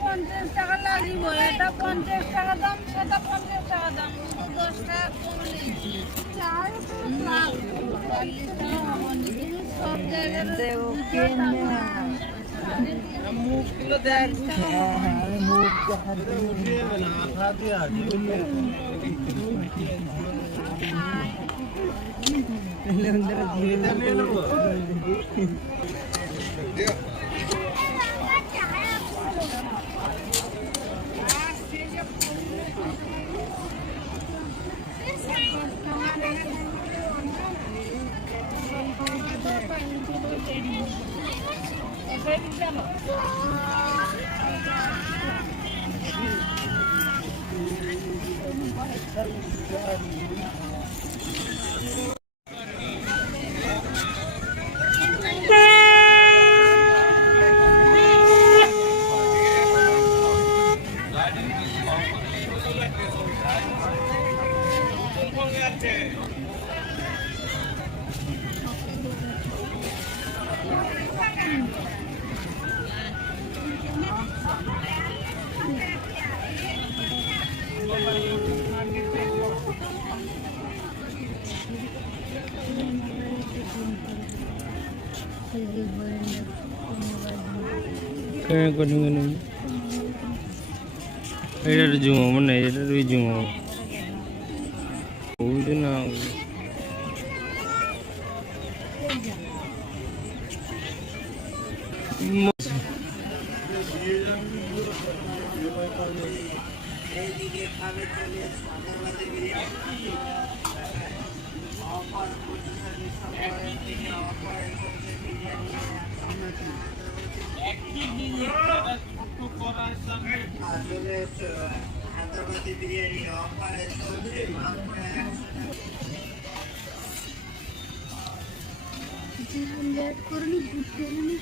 পঞ্চাশ টাকা লাগিব, এটা 50 টাকা দাম, সেটা 50 টাকা দাম, 10 টাকা কমলে সব জায়গায় মুখগুলো দেখ, মুখ এটা জুমাবো না, এটা তুই জুমাবো ওই না হায়দ্রাবাদি বিরিয়ানি অফারে চলছে। লেট করলি বুঝতে না